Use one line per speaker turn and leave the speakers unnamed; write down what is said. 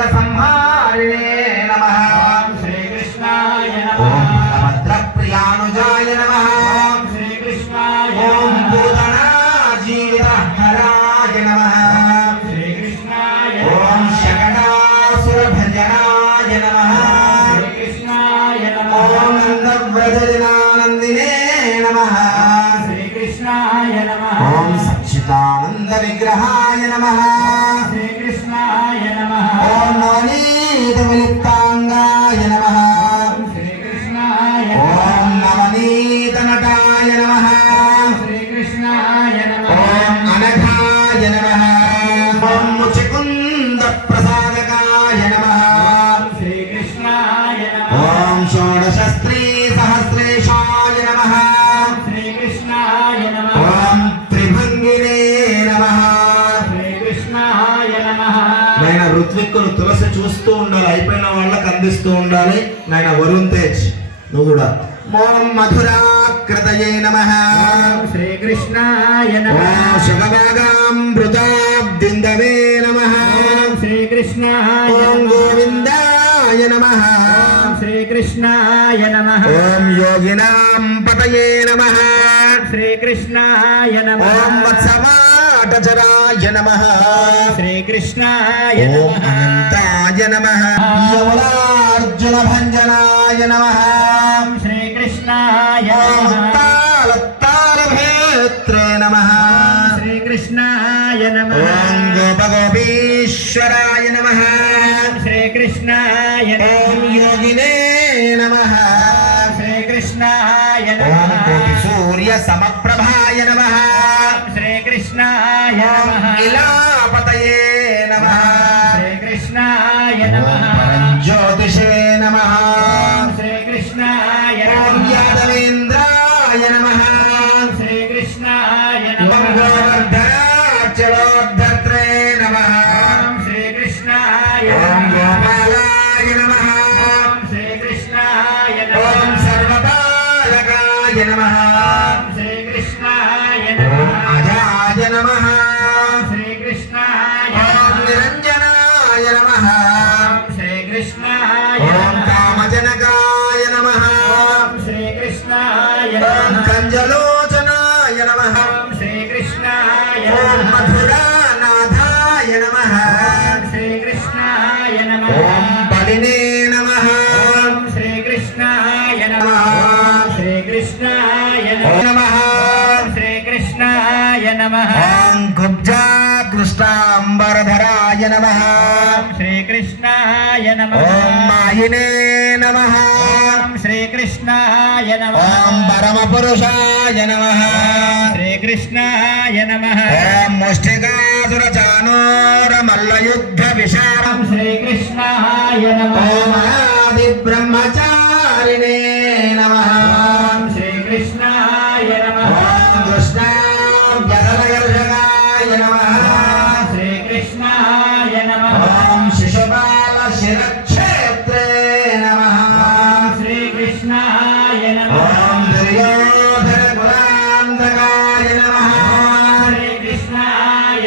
ప్రేత సంహారిణే నమః
శ్రీకృష్ణాయ
ఓం బలభద్ర ప్రియానుజాయ నమః
శ్రీకృష్ణాయ
ఓం పూతనా జీవితహరాయ నమః
శ్రీకృష్ణాయ
ఓం శకటాసురభజనాయ నమః.
శ్రీకృష్ణాయ
ఓం
నమః
నందవ్రజనానందినే నమః.
శ్రీకృష్ణాయ నమః.
ఓం సచ్చిదానంద విగ్రహాయ నమః.
ವೇಳೆ
నాయన ఋత్విక్కులు తులసి చూస్తూ ఉండాలి అయిపోయిన వాళ్ళకి అందిస్తూ ఉండాలి. నాయన వరుణ్ తేజ్ నువ్వు కూడా. ఓం మధురాకృతయే నమ.
ఓం శ్రీకృష్ణాయ
ఓం
నమః
శుభభాగామృతాబ్దిందవే నమ.
ఓం శ్రీకృష్ణాయ
ఓం
నమః.
గోవిందాయ నమ.
శ్రీకృష్ణాయ నమః.
ఓం యోగినాం పతయే నమ.
శ్రీకృష్ణాయ నమః.
ఓం వత్సవాటచరాయ నమ.
శ్రీకృష్ణాయ
అనంతాయ నమ. యమునార్జున భంజనాయ నమ.
శ్రీకృష్ణాయ
ఓం
నమః. శ్రీకృష్ణాయ నమః.
ఓం గోపగోపీశ్వరాయ నమ.
శ్రీకృష్ణాయ
ఓం యోగినే నమ.
శ్రీకృష్ణాయ నమః.
సూర్య సమప్రభాయ నమ ఓం
నమః. శ్రీకృష్ణాయ నమః.
పరంజ్యోతిషే నమ.
శ్రీకృష్ణాయ
ఓం యాదవేంద్రాయ నమ.
శ్రీకృష్ణాయ నమః.
గోవర్ధనాచలోద్ధత్రే నమ.
శ్రీకృష్ణాయ
ఓం
నమః.
గోపాలాయ నమ.
శ్రీకృష్ణాయ
ఓం
నమః.
సర్వపాలకాయ నమ.
ఓం
ఓం
శ్రీకృష్ణాయ
ఓం
నమః
కామజనకాయ నమ
ఓం శ్రీకృష్ణాయ
ఓం
నమః
కంజలోచనాయ నమ
ఓం శ్రీకృష్ణాయ
ఓం
నమః
మధురానాథాయ నమ
ఓం శ్రీకృష్ణాయ నమః
ఓం బలినే నమ
ఓం శ్రీకృష్ణాయ నమః ఓం శ్రీకృష్ణాయ
ఓం
నమః
నమ
ఓం శ్రీకృష్ణాయ నమః.
కృష్ణాంబరధరాయ నమ
శ్రీకృష్ణాయ నమః.
ఓం మాయినే నమ
శ్రీకృష్ణాయ నమః.
ఓం పరమపురుషాయ నమ.
శ్రీకృష్ణాయ నమః.
ఓం ముష్టికాసుర చానోర మల్లయుద్ధ విశాల
శ్రీకృష్ణాయ నమః.
శిశుపాల శిరక్షేత్రే నమ.
ఓం శ్రీకృష్ణాయ నమః.
ఓం దుర్యోధన కులాంతకాయ నమ.
ఓం శ్రీకృష్ణాయ